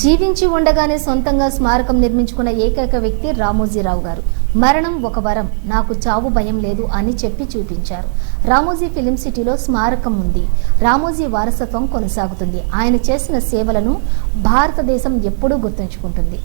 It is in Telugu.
జీవించి ఉండగానే సొంతంగా స్మారకం నిర్మించుకున్న ఏకైక వ్యక్తి రామోజీరావు గారు. మరణం ఒక వరం నాకు చావు భయం లేదు అని చెప్పి చూపించారు. రామోజీ ఫిలిం సిటీలో స్మారకం ఉంది. రామోజీ వారసత్వం కొనసాగుతుంది. ఆయన చేసిన సేవలను భారతదేశం ఎప్పుడూ గుర్తుంచుకుంటుంది.